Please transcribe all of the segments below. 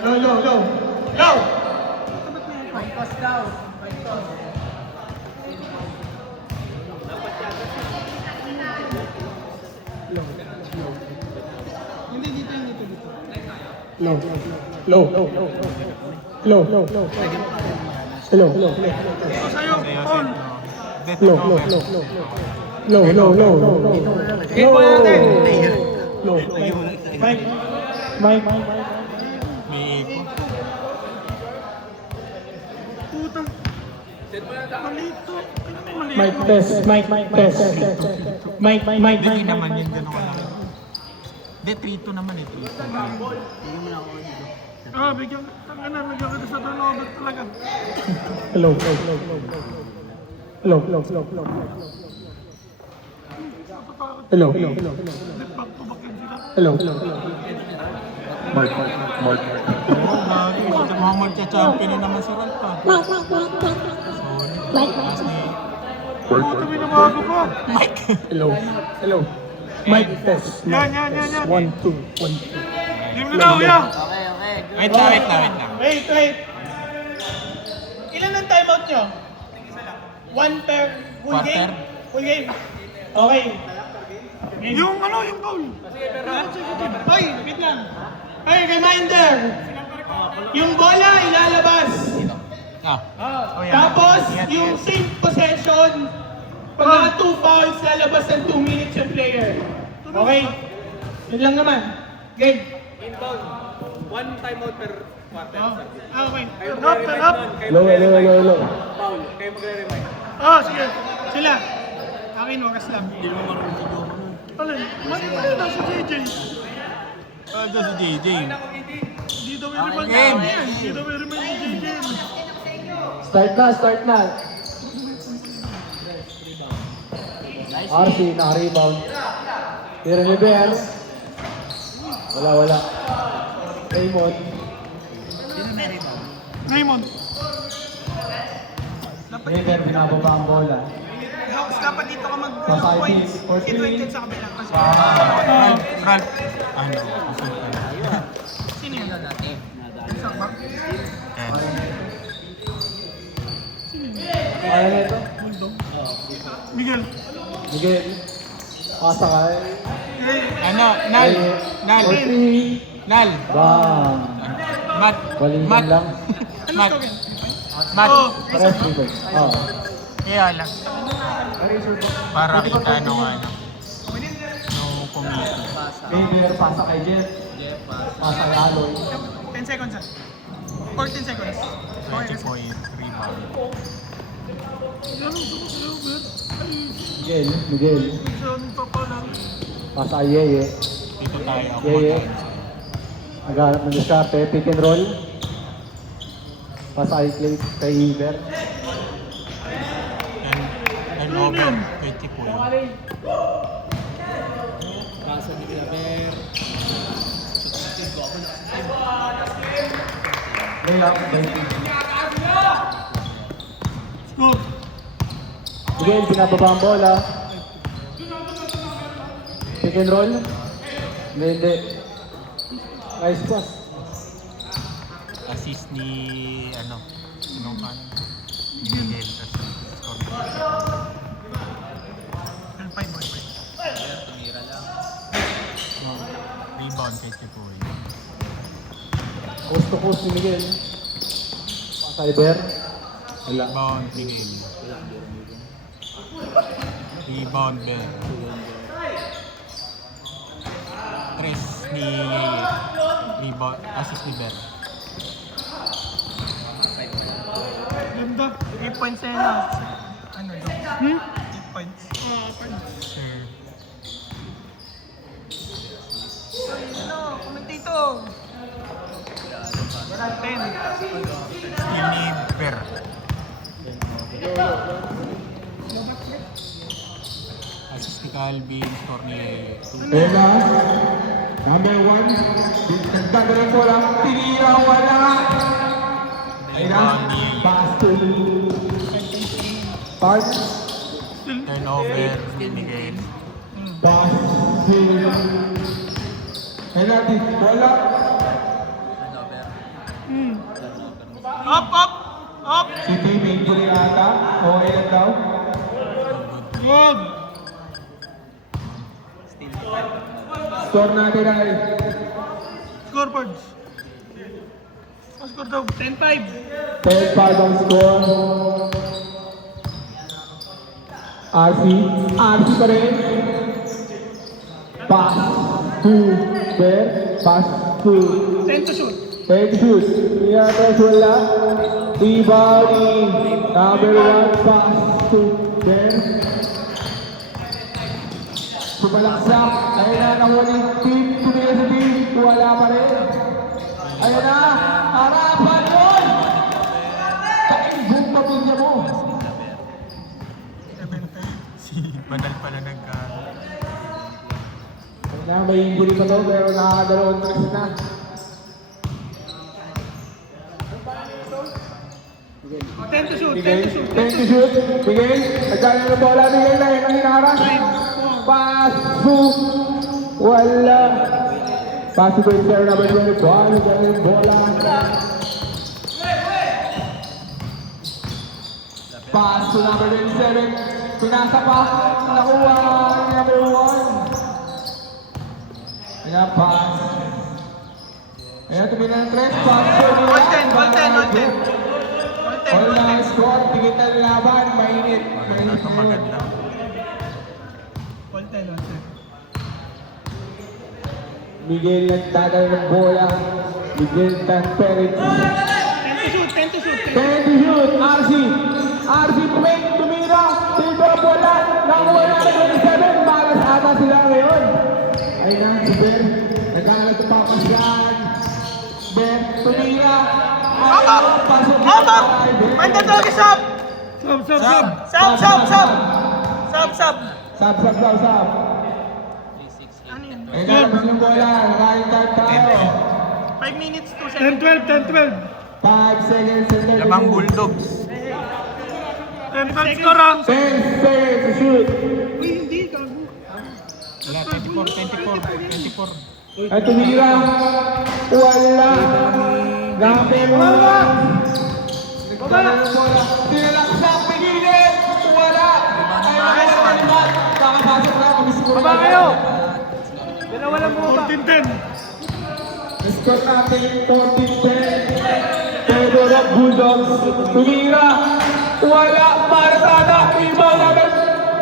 Low! May toss daw. May toss. Hindi, dito. Low. Ito sa'yo, on. Hit mo natin. Mike. Putang. Malito. Mike, test. Mike. Hindi naman yun, gano'n ka lang. Hindi, 3-2 naman eh. 3-2. Bigyan kita sa turnover talaga. Hello. Oo, gagi. Mukhang magcha-champion na naman si Ralph ah. Puto, binabago ko. Mike! Hello. Mike, test. Yan. 1, 2, 1, 2. Hindi mo na yan. Wait lang. Wait. Ilan ang timeout nyo? One per full game? Full game. Okay. Yung goal. Hoy, wait lang. Hey, reminder. Yung bola ilalabas. Tapos, yung same possession, pag mga 2 fouls, lalabas ng 2 minutes yung player. Okay? Yun lang naman. Game. Inbound. One timeout per quarter. Okay. Up. Low. Foul. Kayo magre-remind. Sige. Sila. Akin, wakas lang. Hindi mo marunong si Joe. Alin? Mali na si JJ. Diyan si JJ. Hindi daw i-remind Game. namin yan. Hindi daw i-remind ni JJ. Start na. RC, naka-rebound. Pero reverse. Wala. Raymond. Raymond. River, binababa ang bola. Dapat dito ka Society, mag-points. for Ito three. yung sa kabila. Kasi Ralph. Ano? sino yun? Isang ba? Kaya na ito. Miguel. Miguel. Pasa ka. Ano? Nal. For three. Nal. Bang. Matt. Balikan lang. Matt. Ano Matt. Pares dito. Kaya lang. Para kita nung committee. River, pasa kay Jeff. Pasa kay Aloy. 10 seconds ah. 14 seconds. 20 point rebound. Yan ang gusto ko sa'yo, Bert. Miguel. Saan pa pala? Pasa kay Yeye. Dito tayo. Yeye. Naghanap ng diskarte. Pick and roll. Pasa kay River. And over 20 point. Kaso ni Villaver. Layup. Score. Miguel, pinababa ang bola. Pick and roll. Hindi. Nice pass. Assist ni sinong kanan? Ni Miguel. Tapos score. 5 boy. Rebound 20 point. Coast to coast ni Miguel. Cyber. Wala. Rebound Miguel. Rebound Ben. Tres ni Yeye. Rebound. Assist ni Ben. Ganda. 8 points na yun ah. Ano daw? 8 points. Sir. Commentator. 10. Steal ni Ber. Assist ni Calvin. Score ni Yeye. Velas. Number 1. Nagdagdag ng bola. Tinira, wala. Rebound ni Yeye. Pass to Park. Turnover ni Miguel. Pass to penalty. Bola. Up, up, up. Si Team injury ata. Okay lang daw. Good. Score natin ay Scoreboards. Ang score daw, 10-5. 10-5 ang score. RC pa rin. Pass to Bear. Pass to 10 to shoot. 10 to shoot. Iatras wala. Rebounding. Number 1 pass to Bear. Sumalaksak. Ayun na, nakuling team. Tumira sa team. Wala pa rin. Ayun na. Harapan yun. Kaibong pamilya mo. Si Banal pala nagka... Ayun na, may injury pa to pero nakakadalawang tres na. Ten to shoot, 10 Miguel, to shoot, 10 10 to to shoot. shoot. Miguel, nagkala ng bola. Miguel na yun ang hinaharap. Pass to wala. Pass to Sir number 21. Nagkala ng bola. Pass to number 27. Pinasa pa. Nakuha ang number 1. Ayan, pass. Ayan, tumina ng tres. Pass to All 10, all 10, all 10. all na score, tigit na laban, mainit. Maganda to, maganda. All 10, all 10. Miguel nagdadala ng bola. Miguel Tanperit. 10 to shoot, 10 to shoot. 10 to shoot. 10 to shoot, RC. RC tumira. Tito ang bola. Nakuha na ng 27. Malas ata sila ngayon. Ayun na, si Ben. Nagkakalat ng papasyan. Ben, tumira. Up! Pasok. Up, up! Underdog is up! Sub. Sub, sub, sub! Sub, sub! Sub. Ano yun? Ayun na, labas ng bola. Nakain tayo. 5 minutes, 2 seconds. 10-12, 5 seconds and 30 Lamang seconds. Bulldogs. 10-12 score ah! 10 seconds to shoot. Uy, hindi, gago. Wala, 24. At tumira. Wala. Number 1. Nagdala ng bola. Tinalaksak. Pigilin. Wala. Ayun na. Nakapasok na. Kumisiguro. Baba kayo! Dalawa lang mo ba? 14-10. Score natin 14-10. Pedro Bulldogs. Tumira. Wala. Maratana. Rebound natin.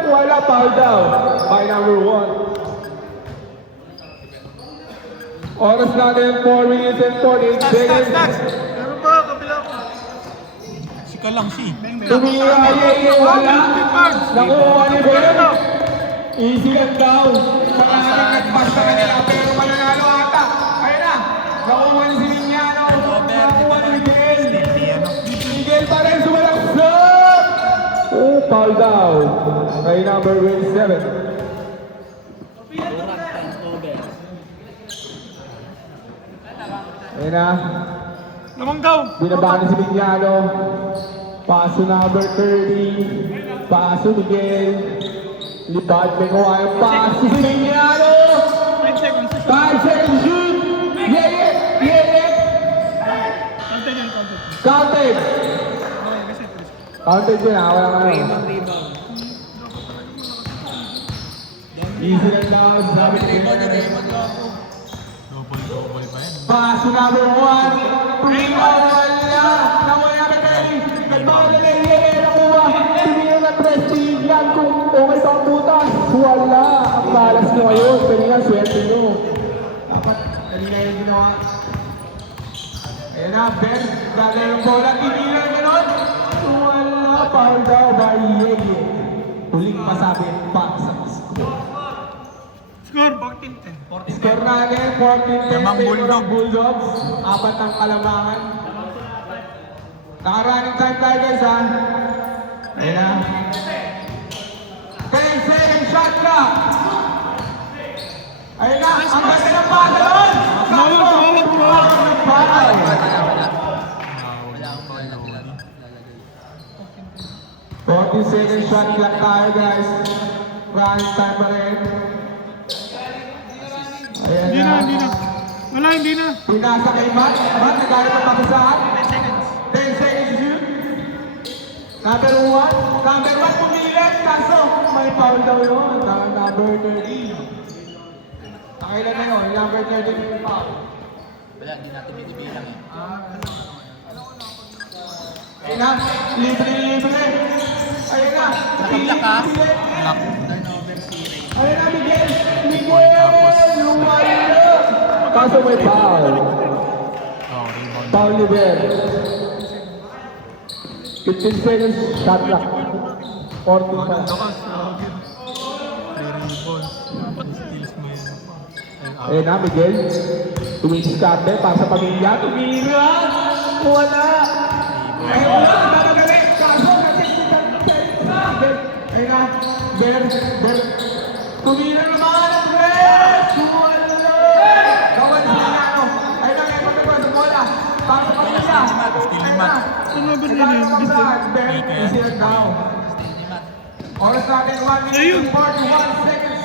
Wala. Foul down. By number 1. Oras natin 4 minutes and 48 seconds. Meron ba? Kabila ko. Sika lang si. Tumira. Wala. Nakuha ni Ben. Easy lang daw. Maraming nagpas na kanila pero mananalo ata. Ayun na. Nakuha ni si Mignano. Nakuha ni Miguel. Miguel pa rin sumalaksak. Oh, foul down. Kay number 27. Ayun na. Lamang daw. Binabaan si Mignano. Paso number 30. Paso Miguel. Lipad, may kuha yung paso si Mignano. 5 seconds. 5 seconds shoot. Yeah. Counted yan, counted. Counted. Okay, kasi 3. Counted yun ha. Wala ka naman. Easy lang daw. Sabi ni Mignano. Double pa yan. Paso number 1. Tumira. Wala. Nakuha namin kayo. Nagbawa na yung nakuha. Tumira na prestige yan kung okay sa butas. Wala. Ang balas nyo ngayon. Kanina, swerte nyo. Dapat, kanina yung ginawa. Ayan na, Ben. Gagawin ng bola. Tumira na gano'n. Wala. Foul daw by Yeye. Huling pasabi. Paksa. Score 14-10. Score natin, 14-10. Lamang Bulldog. Bulldogs. 4 ang kalamangan. Naka-running time tayo guys ha. Ayun na. 10 second shot ka. Ayun na. Ang ganda ng bata doon. Tumawag. Foul. 40 second shot clock tayo guys. Running time pa rin. Ayan Hindi na. Wala hindi na. Pinasa kay Matt. Matt, nagkakaroon ng pakisahan. 10 seconds yun. Number 1. Number 1 pumilit. Kaso, may foul daw yun. Number 30. Nakailan na yun? Number 30 yung foul. Wala, hindi natin binibilang eh. Ayun na. Libre. Ayun na. Nakablock ka? Pilit. Lock. Turnover si Ray. Ayun na, Miguel. Lumayo. Kaso may foul. Oh, rebound. Foul ni Ben. 15 seconds, shot clock. 40 pa. Lakas. 3 rebounds. Steals mo yun. Ayun na, Miguel. Tumiskate, para sa pamilya. Tumira! Wala! Ayun na, babagaling! Kaso, kasi ayun na, Ben. Tumira naman! Ben! Wala! Kawan sa ano. Ayun na, ngayon matagwa sa bola. Para sa pamilya. Ayun na. Turnover Ayun na, Ben. Easy and down. Oras natin 1 minute and 41 seconds.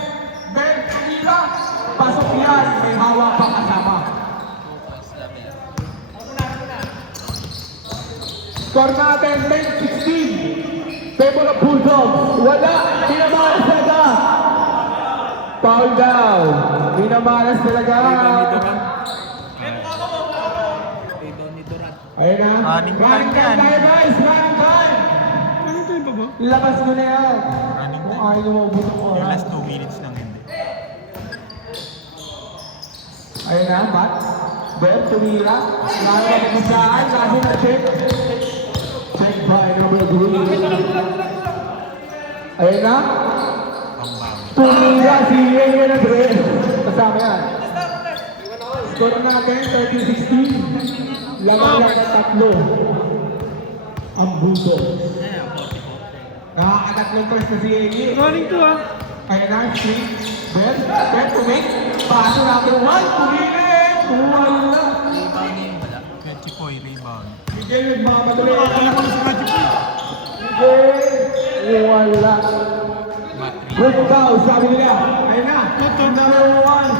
Ben, tumira! Pasok yan, may hawak pa kasama. Score natin, 10-16. Favor of Bulldogs. Wala, pinamalas talaga. Foul down. Pinamalas talaga. Ayun na. Running time yan. tayo guys, running time. Anong tayo pa ba? Labas mo na yan. Running Kung time. ayaw nyo mabuto ko. Yung last 2 minutes lang hindi. Ayun na, Matt. Ben, tumira. Lalo na kumusaan. Lalo na check. Check by number 3. Ayun na. Pambawi. Tumira si Yeye na Dres. Kasama yan. Score natin, 30-16. Laman lang na 3. Ang buto. Nakakatatlong press na si Yeye. Running to ah. Ayun na, street. Ben, tumik. Paso number 1. Pumilit. Wala. Chipoy, rebound. Miguel, nagmamadali. Nakakala ko na si Magic Boy. Miguel, wala. Good foul, sabi nila. Ayun na. Number 1.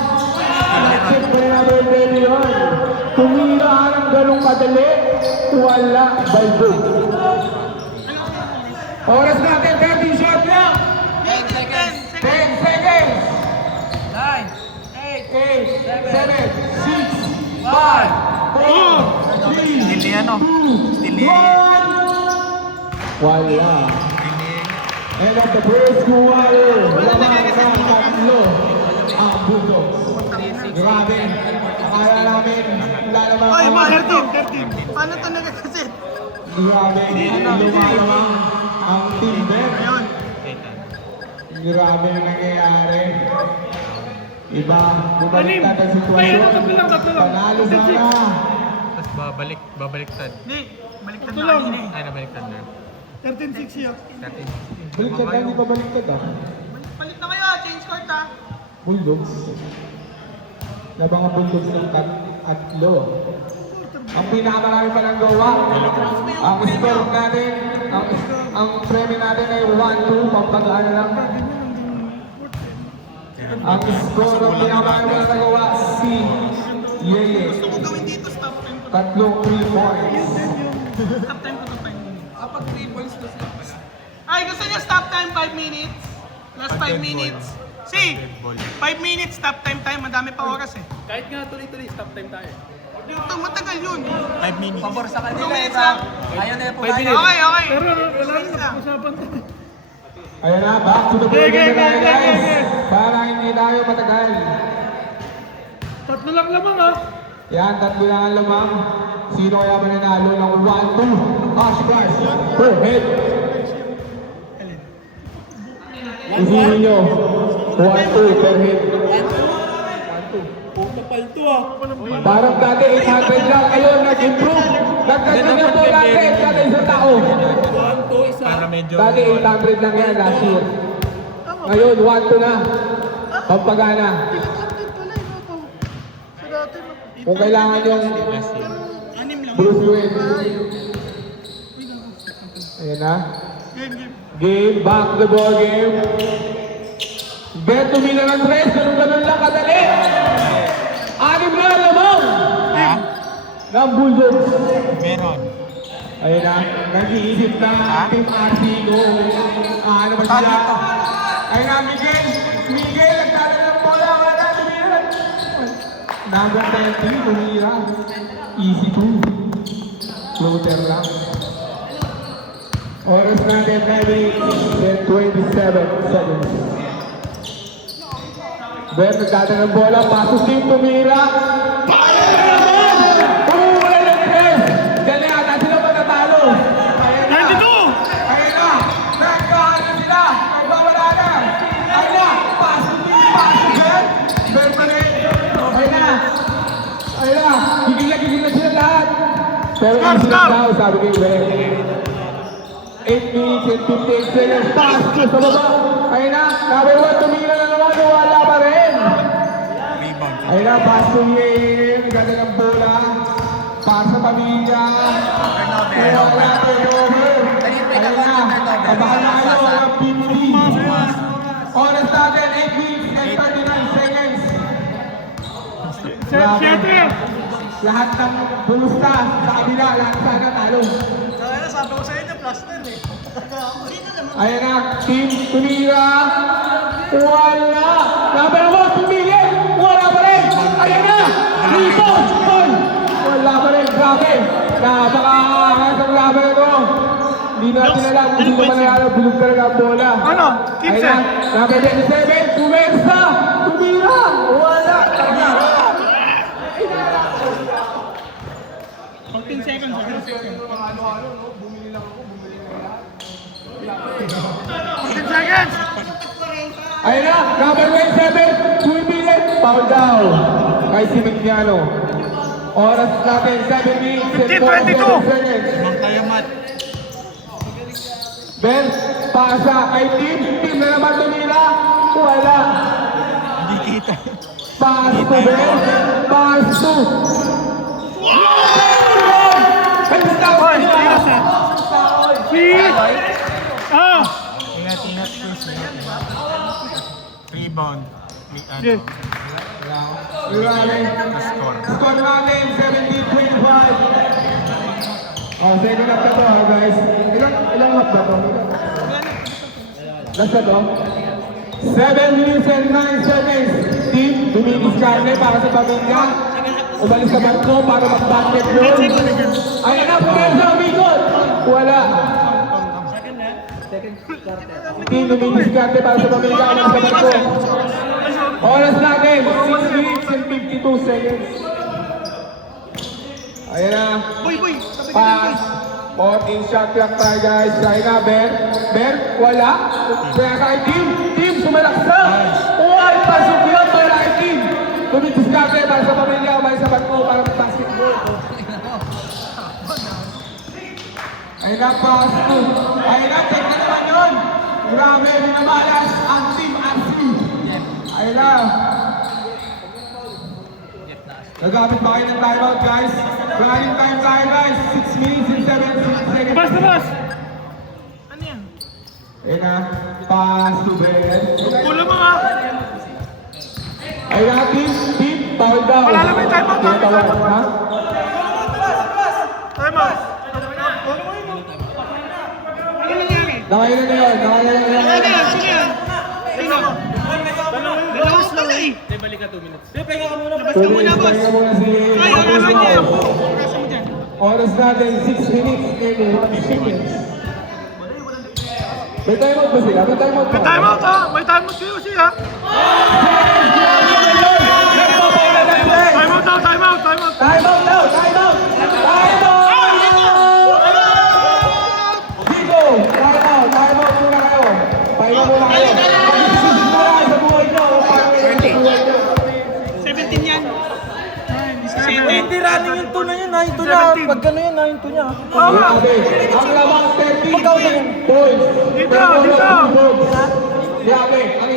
Check pa rin number 30 yun. Tumira ng ganong kadali. Wala. Baldo. Oras natin, 30 shot lang. 10 seconds. 9, 8, 7, 6, 5, 4, 3, Stili ano? 2, Stili. 1. Wala. Stili. And at the first quarter, lamang ng tatlo ang Bulldogs. Grabe. Akala namin, wala namang Ay, kawan. 13. Paano ito nagkakasit? Grabe. Lumalamang ang team Ben. Grabe na nangyayari. Iba, bumaliktad ang sitwasyon. Tatlo lang. Panalo sana. Tapos babaliktad. Hindi, baliktad Ito na lang. kanina eh. Ay, nabaliktad na. 13-6 yun. 13. Baliktad na, hindi pa baliktad ah. Balik na kayo, change court ah. Bulldogs. Labang ang Bulldogs ng tatlo. Ang pinakamarami pa ng gawa. Ang score natin, ang premyo natin ay 1-2, pampagaan lang. Ang score ng pinakamarami pa ng gawa, si Yeye. Gusto ko gawin dito, stop time ko. Tatlong 3 points. Stop time ko to 5 minutes. Kapag 3 points to stop time. Ay, gusto niyo stop time 5 minutes? Last 5 minutes. See, 5 minutes stop time tayo, madami pa oras eh. Kahit nga tuloy-tuloy, stop time tayo. Ito, matagal yun. 5 minutes. Pabor sa 2 kanila minutes eh, lang. ayaw nila po Five tayo. minutes. Okay. Pero wala Two na minutes lang. usapan to. Ayan na, back to the ball Okay, game na tayo okay. guys. Para hindi tayo matagal. Tatlo lang lamang ah. Yan, tatlo na ang lamang. Sino kaya mananalo ng 1-2? Ash guys, per head. Isipin nyo, 1-2 per head. Parang dati 800 lang, ngayon nag-improve. Nagdagdag na po natin, kada isang tao. Para medyo... Dati 800 lang yan last year. Ngayon, 1-2 na. Pampagana. Kung kailangan yung Bruce Wayne. Ayan na. Game, back to the ball game. Bet, tumila ng 3. Ganun lang kadali. 6 na lamang. ng Bulldogs. Meron. Ayun na, nag-iisip na Team RC kung ano ba sila. Ayun na, Miguel, nagdadala ng bola, wala, tumira. Number 30, tumira. Easy to. Floater lang. Oras natin, 9 minutes, 27 seconds. Ben, nagdadala ng bola, pasok team, tumira. Umuula ng press. Diyan na yata sila matatalo. Ayun na. 92! Ayun na. Nagkaano sila. Nagbawala na. Ayun na. Pasok team, pasok Ben. Ben pa rin. Ayun na. Ayun na. Gigil na sila lahat. Pero Stop, easy stop. lang daw, sabi kay Ben. 8 minutes and 58 seconds. Pasok sa baba. Ayun na. Number 1, tumira na naman. Wala pa rin. Rebound. Ayun na, pasok yun. Ganda ng bola. Para sa pamilya. Kaya wala turnover. Ayun na. Abangan na kayo ng PPD. Oras natin, 8 minutes and 39 seconds. Grabe. Lahat ng bumusta sa kabila, lahat sana talo. Sabi ko sa inyo, plus 10 eh. Ayun na, team tumira. Wala. Number 1, tumili. Wala pa rin. Ayun na. Rebound. Goal. Wala pa rin. Grabe. Napaka-angas ang laban ito. Hindi natin alam kung sino manayalo. Bulog talaga ang bola. Ano? Keep Ayun na. Number 27, Pumersa. Tumira. Wala. Talaga. 14 seconds. 14 seconds! Ayun na, number 27, 2 minutes, foul down. Kay si Migniano. Oras natin, 7 minutes and 47 seconds. Mang Kayamat. Ben, pasa kay Tim. Tim na naman tumira. Wala. Hindi kita. Pass to Ben. Pass to. Ay, stop! Ah! Ingat, please. Rebound. Yes. Grabe. Score. Score natin, 17-25. Oh, second half na to, guys. Ilang half ba to? Last na to? 7 minutes and 9 seconds. Team, Dominis Carne para sa pamilya. Umalis sa barko para mag-basketball. Ayun na, pumunta sa umikot. Wala. Team, Dominis Carne para sa pamilya. Umalis sa barko. Oras natin, 6 minutes and 52 seconds. Ayun na. Boy! Pass. 14 shot clock tayo guys. Kaya na, Ben. Ben, wala. Kaya kay Team. Team, sumalaksa. Uy, pasok yun para kay Team. Tumidiskarte para sa pamilya. Umay sa barko para mag-basketball. Ayun na, pass to. Ayun na, check na naman yun. Grabe, minamalas ang Team RC. Ayun na. Nagamit ba kayo ng timeout, guys? Running time tayo, guys. 6 minutes and 7 seconds. Boss! Ano yan? Ayun na, pass to Ben. Pula mo nga! Ayun na, team, foul down. Wala naman yung timeout, ha? Tinatawag, ha? Time out! Ano nangyari? Nakailan na yun, nakailan na yun. Ano yan? Sino yan? Sino? Dalawas na eh! Hindi, balik ka 2 minutes. Labas ka muna, boss! Pahinga muna si Ay, harapan niya! Kasa mo dyan. Oras natin, 6 minutes and 1 seconds. May timeout ba sila? May timeout ba? May time out ha! May time out kayo siya! Time out daw! Time out! Time out! Timeout daw! Timeout! Timeout! Dito! Timeout! Timeout muna kayo. Pahinga muna kayo. Mag-isisip muna kayo sa buhay nyo. Paano kayo sa buhay nyo? 17 yan! 17! Hindi running yung 2 na yun, 9-2 na. Pag gano'n yun, 9-2 niya. Grabe. Ang lamang 13 points. Dito! Grabe. Ang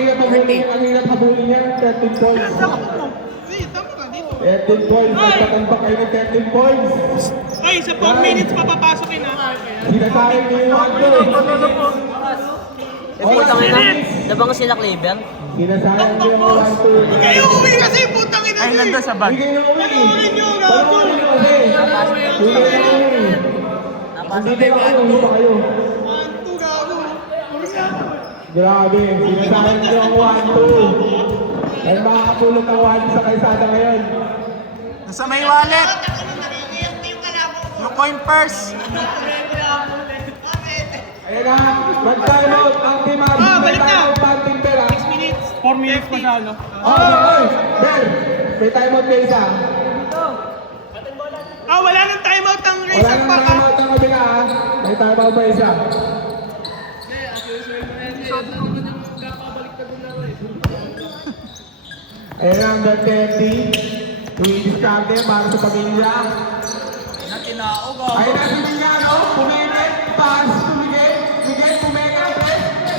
hirap habulin yan. 13 points. Tama ka dito! 13 points. Nagtatambak kayo ng 13 points. Ay, sa 4 minutes papapasokin ha! Sinasayang niyo yung ano. Putang ina, nabang sila Cleveland. Sinasayang niyo yung 1-2. Kayo uwi kasi putang ina! Ay, nandun sa bag. Bigay na uwi. Panoorin nyo, gago. Panoorin nyo kasi. Bigay na uwi. Hindi ba kayo? Hindi pa kayo. 1-2, gago. Grabe, sinasahin nyo ang 1-2. Ay makakapulot ng 1 sa kalsada ngayon. Nasa may wallet. Yung coin purse. Ayun na, mag-time out ang team Abs. Ah, balik na. May time out pa ang team Bell, ah. 6 minutes. 4 minutes pa siya, no? Oy, Bell, may time out kayo isa. Wala nang timeout ang Wala Razor nang Pack, time out ang kabila, ah. May time out pa isa. Ayun ang number 30. I-discard para sa pamilya. Ayun na si Minyano, pumingit, pass to Miguel, pumingit,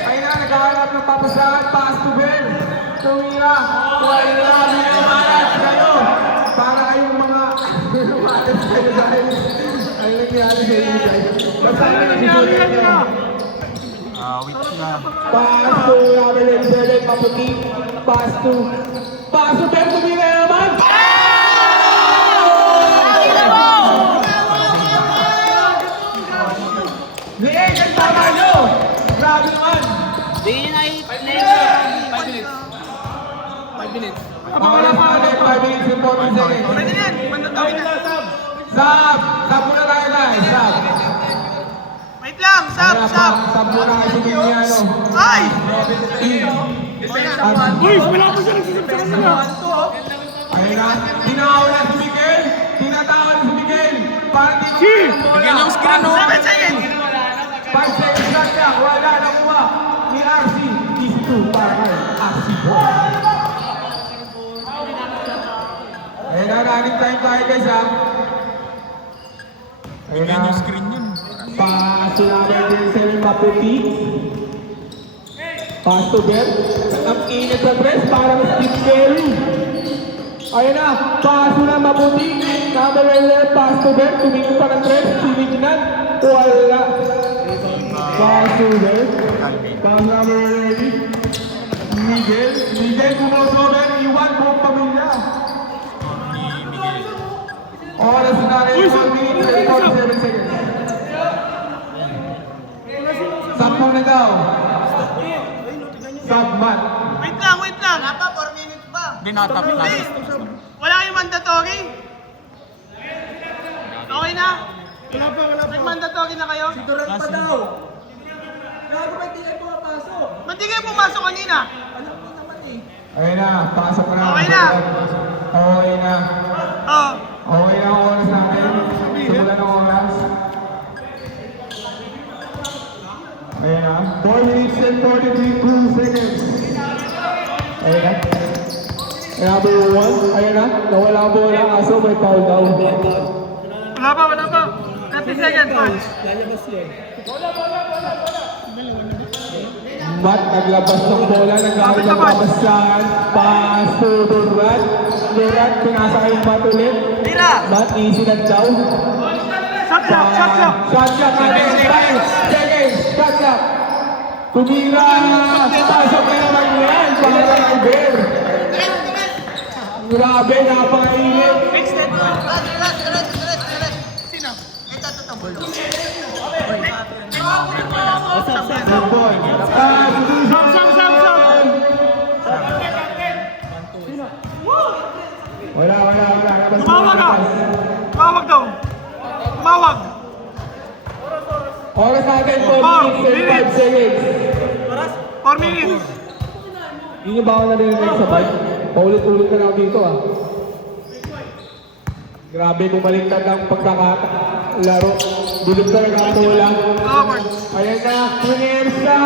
ayun na, naghahanap ng papasahan, pass to Ben, tumira, wala, minamalas kayo, para kayong mga minamalas kayo dahil, ayun nangyari sa inyo guys. Basta na nagsusulit nyo. Wait lang. Pass to number 7, maputi, pass to Ben, tumira naman! Liig, ang tama nyo! Grabe naman! 5 minutes. Oras natin, 5 minutes and 40 seconds. Pwede na yan. Mandatawin na. Sab! Sab muna tayo guys, sab! Wait lang. Sab. Sab muna kayo si Minyano. Ay! Uy, wala pa siya nagsisip sa kanila. Ayun na, tinawag na si Miguel! Tinatawag na si Miguel! Para di ko Bigyan yung screen, no? 7 seconds. 5 seconds lang siya, wala nakuha ni RC. Easy 2 para kay RC Boy. Ayun na, running time tayo guys ha. Ayun Bigyan na, yung screen yun. pass to number 7 Maputi. Pass to Ben. Ang init sa press para mas Steve Kelly. Ayun na, pass to na Maputi. Number 11, pass to Ben. Tumingin pa ng press. Sinignan. Wala. Pass to Ben. Pass number 11. Miguel kumosober. Iwan buong pamilya. Oras na rin. 1 minute and 47 seconds. Sub muna daw. Sub mat. Wait lang. Wala pa, 4 minutes pa. Dinatap na. Hindi. Wala kayong mandatory? Okay na? Nag-mandatory na kayo? Ba't di kayo pumasok kanina? Ayun na, pasok na. Okay na. Okay na. Oh. Okay na ang oras natin. Simulan ang oras. Ayun na. 4 minutes and 43 seconds. Ayun na. Number 1. Ayun na. Nawala ang bola. Kaso may foul daw. Wala pa. 30 seconds, coach. Matt naglabas ng bola. Nag-aaral ng papasahan. Pass to Durat. Durat, pinasa kayong Matt ulit. Matt, easy lang daw. Shot clock. Shot clock natin. 5 seconds. Shot clock. Tumira. Pasok na naman yan. Para kay Bear. Grabe, napakainit. Extend mo. Sino? Good boy. Wala. Tumawag daw. Oras natin, 4 minutes and 5 seconds. 4 minutes. Hindi niyo ba ako narinig sa bike? Paulit-ulit ka lang dito ah. Grabe, bumaliktad ang pagkakalaro. Bulog talaga ang bola. Ayan na, Quiniersa!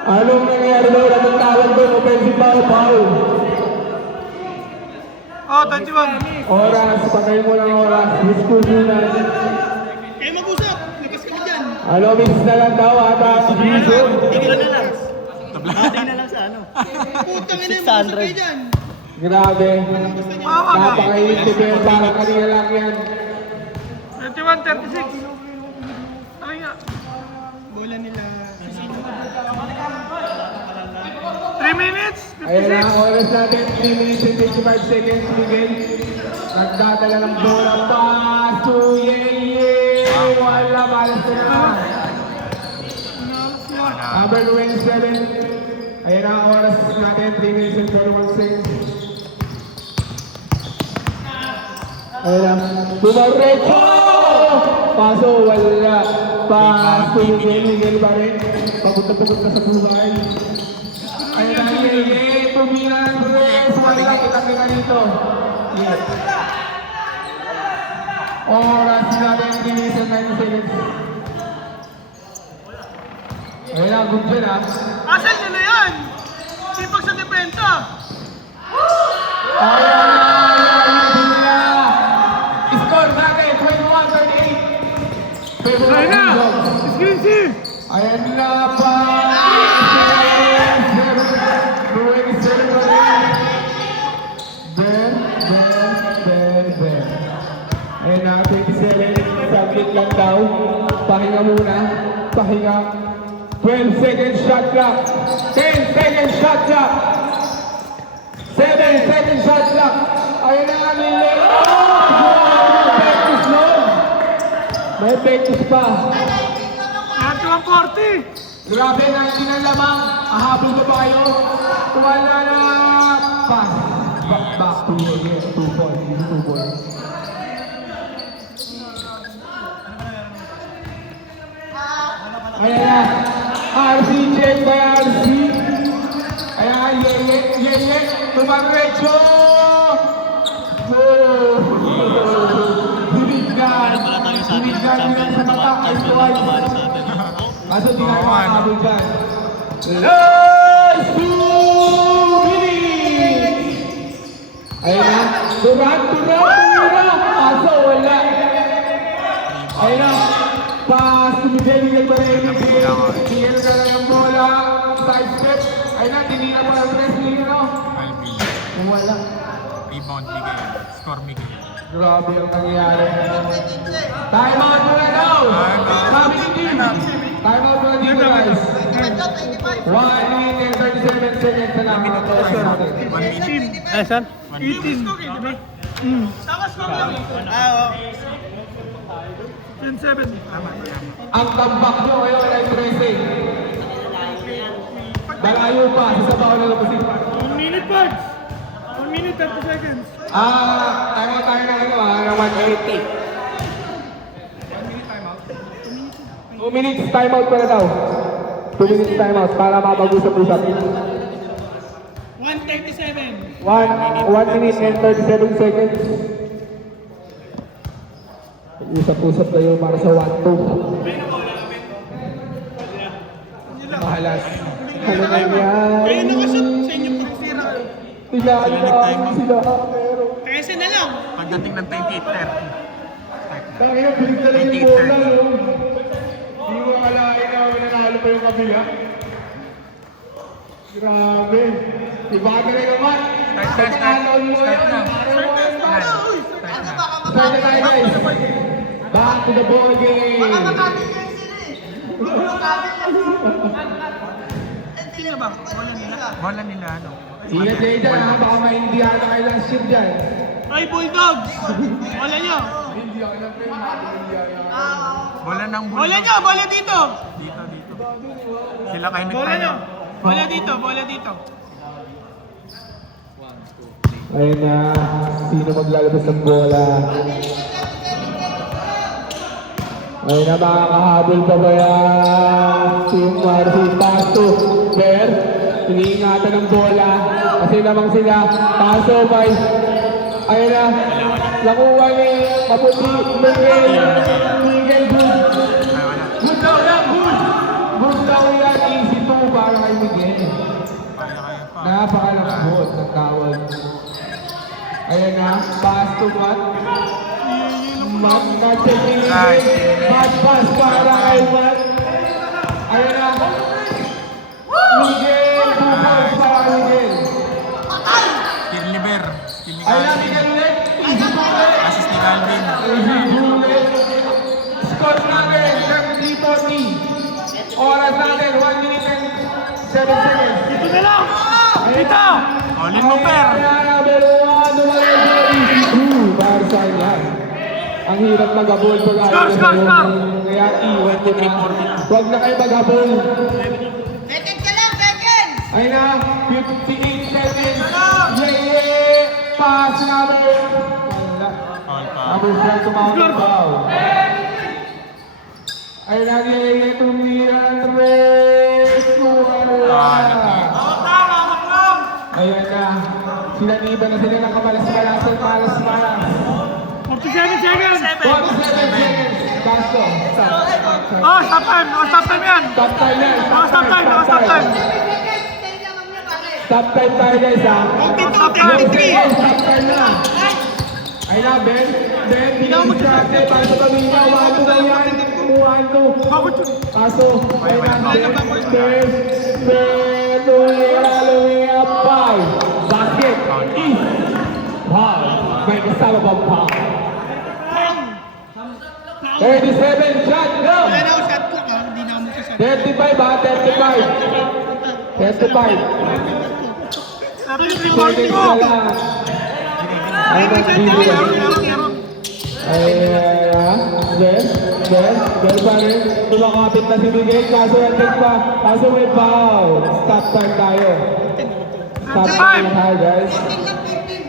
Anong nangyari daw? Anong tawag doon? Offensive foul. Oh, 21. Oras, patay mo ng oras. Discuss muna. Kayo mag-usap. Likas ka dyan. Ano, miss na lang daw ata si Jason. Putang ina, mag-usap kayo dyan. Grabe. Napakainit ni Ben, parang kanina lang yan. 21-36. Ay nga. Bola nila. 3 minutes, Ayan na, 56. oras natin, 3 minutes and 55 seconds, Miguel. Nagdadala ng bola, pass to Yeye. Wala, balas na. Number 27. Ayan na, oras natin, 3 minutes and 41 seconds. Ayan na, Tumarecho! Paso, wala. Pass to Miguel, Miguel pa rin. Papunta-papunta sa buhay. Ayan na, Yeye, tumira ng press. Wala, kita dito. Yes. Oras natin, 3 minutes and 9 seconds. Ayan na, good job ha. Asal nyo na yan! Sipag sa depensa! Ayan na! Score natin, 21-38. Ayan na! Screen C! Ayan na pa! 27 pa rin. Ben. Ayan na, 27. Subject lang daw. Pahinga muna. Pahinga. 12 seconds shot clock. 10 seconds shot clock. 7 seconds shot clock. Ayan na, Nile. May pektos pa. At 140! Grabe, 19 ang lamang. Ahabol ba kayo? Wala na. Pass. Back to again. 2 ball. Ayan na. RC, check by RC. Ayan, Yeye. Tumarecho. Binigyan nila sa mata. Ay, twice. Kaso di na makakabol dyan. Last 2 minutes! Ayan na. Durant. Kaso wala. Ayan na. Pass to Miguel pa rin. Miguel ka lang yung bola. Side step. Ayan na. Tinina pa ang wrestling. Alvin. Wala. Rebound Miguel. Score Miguel. Grabe ang nangyayari. Time out muna daw! Sabi ni Tim! Time out muna dito guys. 1 minute and 37 seconds na namin ito. 1 minute. Eh, saan? 18. Saka score lang. 10-7. Ang tambak nyo ngayon ay 13. Malayo pa, sasabaw na lupusin. 1 minute, Buds! 1 minute, 30 seconds. Time out tayo na ng 180. 2 minutes time out pala daw. 2 minutes time out para mapag-usap-usap. 1:37. 1 minute and 37 seconds. Usap-usap tayo para sa 1-2. Mahalas. Ano na Kayo yan? nakashoot sa inyong pagsira. Tilaan na sila. Pero... Kasi na lang. Pagdating ng 28-30. Start na. Tayo, bilig na lang yung bola. Hindi mo akalain na nanalo pa yung kabila. Grabe. Iba ka rin naman. Start na. Start na tayo guys. Back to the ball game. Sino ba? Wala nila. Wala nila ano. Ingat kayo dyan ha. Baka may Indiana kayo lang shit dyan. Ay, Bulldogs! Wala nyo. Bola ng bulldog. Bola nyo, bola dito. Dito. Sila kayo Bola nyo. nagtayo. Bola dito. Ayun na. Sino maglalabas ng bola? Ayun na, makakahabol pa ba yan? Team Marcy Paso. Ber, iniingatan ng bola. Kasi lamang sila. Paso, may. Ayun na. Nakuha ni Maputi. Miguel Good. Good daw yan, good. Good daw yan. Easy to para kay Miguel. Napakalambot ng tawag. Ayan na. Pass to what? Mat na check ni Miguel. Pass para kay Mat. Ayan na. Miguel. Pass para kay Miguel. Kirliber. Ayan na, Miguel ulit. Easy to ulit. Assist ni Alvin. Easy to ulit. Score natin. 30-40. Oras natin. 1 minute and 7 seconds. Dito na lang. Dito! Olin mo, per. Barca yan. Ang hirap mag-habol pag ayaw Score, score, na score. kaya iwan ko na. Huwag na kayo mag-habol. Second ka lang, second! Ay na, 58 seconds. Yeah! Pass namin. Foul pa. Tapos na tumawag foul. Ay nagyayay tumira Andres. Wala. Ayan na. Sinaniba na sila ng kamalas-malasan, malas-malas. 47 seconds! 47 seconds. Basto. Oh, stop time! Oh, stop time yan! Stop time yan. Oh, stop time! Oh, stop time! Stop time tayo guys ha. 52, 53! Stop time na. Ay na, Ben. Ben, pinag-distract para sa pamilya. 1-2 na yan. 1-2. Bakit yun? Kaso, ay na, Ben, Lumia, 5. Basket. East. Wow. May kasama bang foul? 37 shot, go! Wala na ako shot clock ha, hindi na ako magsasabi. 35 ha, 35. 35. Seconds na lang. Ay, nagbibigay. Ay, pa rin. Tumakapit na si Miguel, kaso natin pa. Kaso may foul. Stop time tayo. Stop time tayo, guys.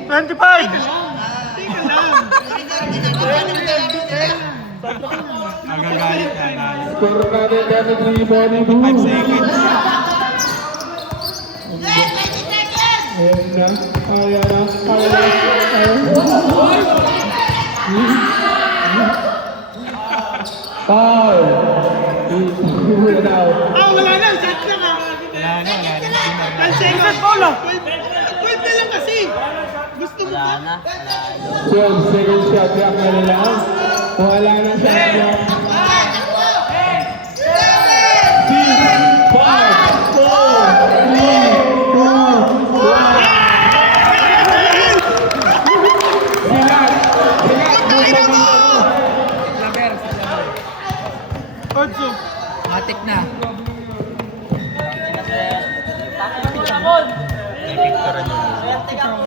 25! Tingnan lang. Nagagalit na tayo. Score natin definitely 42. 5 seconds. Ayan na. Ayan na. Ayan na. Foul. Wala na. Ah, wala na, shot lang ha. Wala na, wala na. 10 seconds, Polo! 12 na lang kasi! Gusto mo ka? 12 seconds shot clock na lang. Wala na shot clock. 6, 5, 4, 3, 2, 1. Orso. Matik na. May victor na yun.